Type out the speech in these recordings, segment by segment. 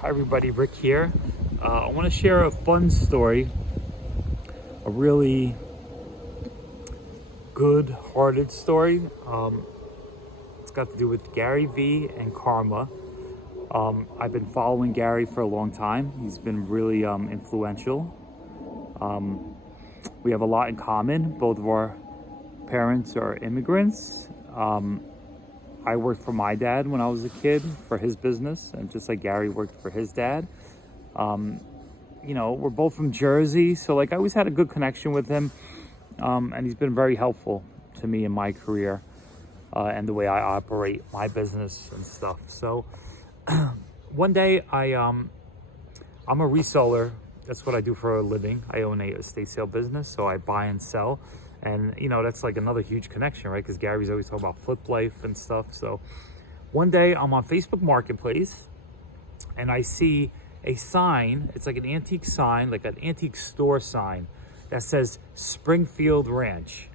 Hi everybody, Rick here. I want to share a fun story, a really good-hearted story. It's got to do with Gary Vee and karma. I've been following Gary for a long time. He's been really influential. We have a lot in common. Both of our parents are immigrants. I worked for my dad when I was a kid for his business, and just like Gary worked for his dad. We're both from Jersey, so like I always had a good connection with him, and he's been very helpful to me in my career and the way I operate my business and stuff. So one day I'm a reseller. That's what I do for a living. I own a estate sale business, so I buy and sell. And, that's like another huge connection, right? Because Gary's always talking about flip life and stuff. So one day I'm on Facebook Marketplace and I see a sign. It's like an antique sign, like an antique store sign that says Springfield Ranch.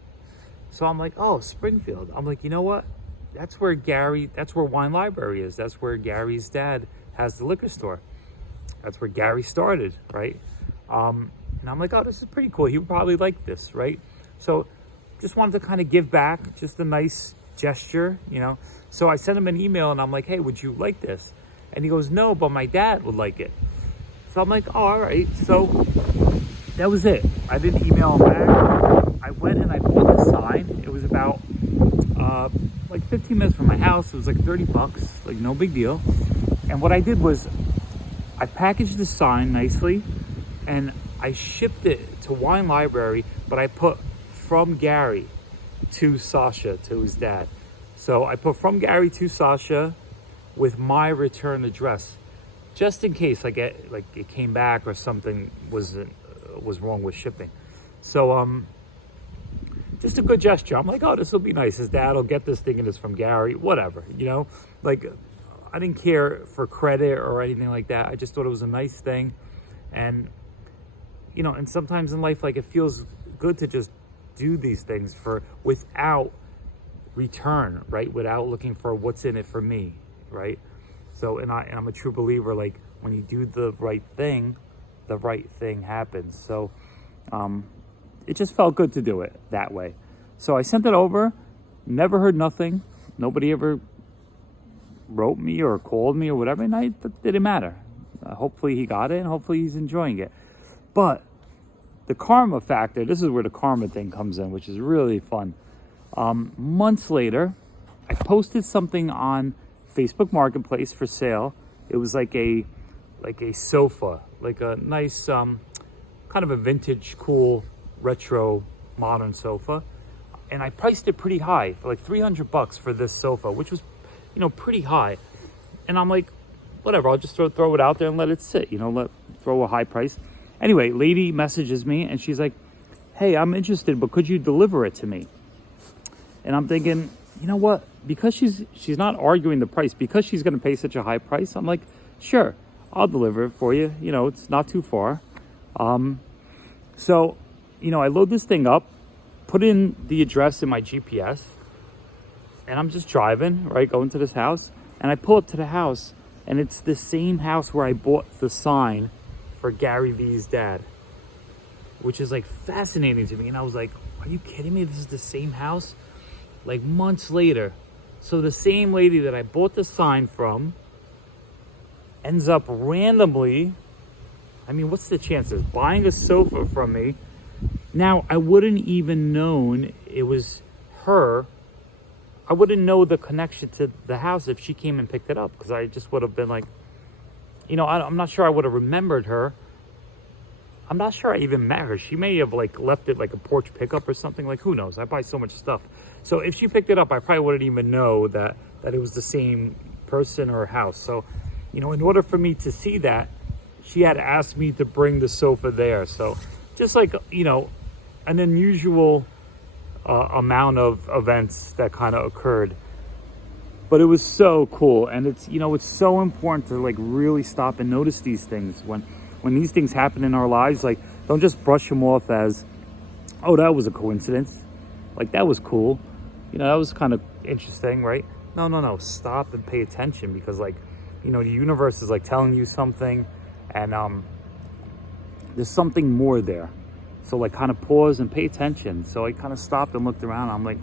So I'm like, oh, Springfield. I'm like, you know what? That's where Wine Library is. That's where Gary's dad has the liquor store. That's where Gary started, right? And I'm like, oh, this is pretty cool. He would probably like this, right? So just wanted to kind of give back, just a nice gesture, So I sent him an email and I'm like, hey, would you like this? And he goes, no, but my dad would like it. So I'm like, oh, all right. So that was it. I didn't email him back. I went and I bought the sign. It was about like 15 minutes from my house. It was like $30, like no big deal. And what I did was I packaged the sign nicely and I shipped it to Wine Library, but I put from Gary to Sasha, to his dad. So I put from Gary to Sasha with my return address, just in case it came back or something was wrong with shipping. So just a good gesture. I'm like, oh, this will be nice. His dad will get this thing and it's from Gary, whatever, Like I didn't care for credit or anything like that. I just thought it was a nice thing. And and sometimes in life, like, it feels good to just do these things without return, right? Without looking for what's in it for me, right? So, and I'm a true believer, like, when you do the right thing happens. So, it just felt good to do it that way. So I sent it over, never heard nothing. Nobody ever wrote me or called me or whatever, and it didn't matter. Hopefully he got it, and hopefully he's enjoying it. But the karma factor, this is where the karma thing comes in, which is really fun. Months later, I posted something on Facebook Marketplace for sale. It was like a sofa, like a nice, kind of a vintage, cool, retro, modern sofa. And I priced it pretty high, for like $300 for this sofa, which was, pretty high. And I'm like, whatever, I'll just throw it out there and let it sit, throw a high price. Anyway, lady messages me and she's like, hey, I'm interested, but could you deliver it to me? And I'm thinking, you know what? Because she's not arguing the price, because she's going to pay such a high price, I'm like, sure, I'll deliver it for you. It's not too far. So, I load this thing up, put in the address in my GPS, and I'm just driving, right, going to this house. And I pull up to the house, and it's the same house where I bought the sign for Gary Vee's dad, which is like fascinating to me. And I was like, are you kidding me? This is the same house? Like months later. So the same lady that I bought the sign from ends up randomly, what's the chances, buying a sofa from me. Now, I wouldn't even known it was her. I wouldn't know the connection to the house if she came and picked it up, because I just would have been like, I'm not sure I would have remembered her. I'm not sure I even met her. She may have left it like a porch pickup or something. Like, who knows? I buy so much stuff. So if she picked it up, I probably wouldn't even know that it was the same person or house. So, in order for me to see that, she had asked me to bring the sofa there. So just like, an unusual amount of events that kind of occurred. But it was so cool. And it's, it's so important to really stop and notice these things when these things happen in our lives. Like, don't just brush them off as, oh, that was a coincidence. Like, that was cool. That was kind of interesting, right? No. Stop and pay attention, because you know, the universe is like telling you something, and there's something more there. So like kind of pause and pay attention. So I kind of stopped and looked around. I'm like,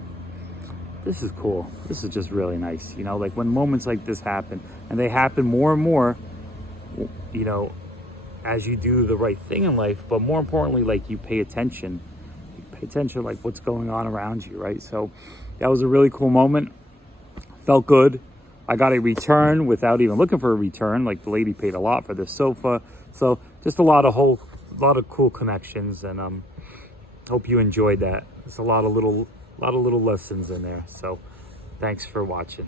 this is cool. This is just really nice. You know, like when moments like this happen, and they happen more and more, you know, as you do the right thing in life, but more importantly, like you pay attention. You pay attention like what's going on around you, right? So that was a really cool moment. Felt good. I got a return without even looking for a return. Like the lady paid a lot for this sofa. So just a lot of cool connections, and hope you enjoyed that. There's a lot of little lessons in there. So thanks for watching.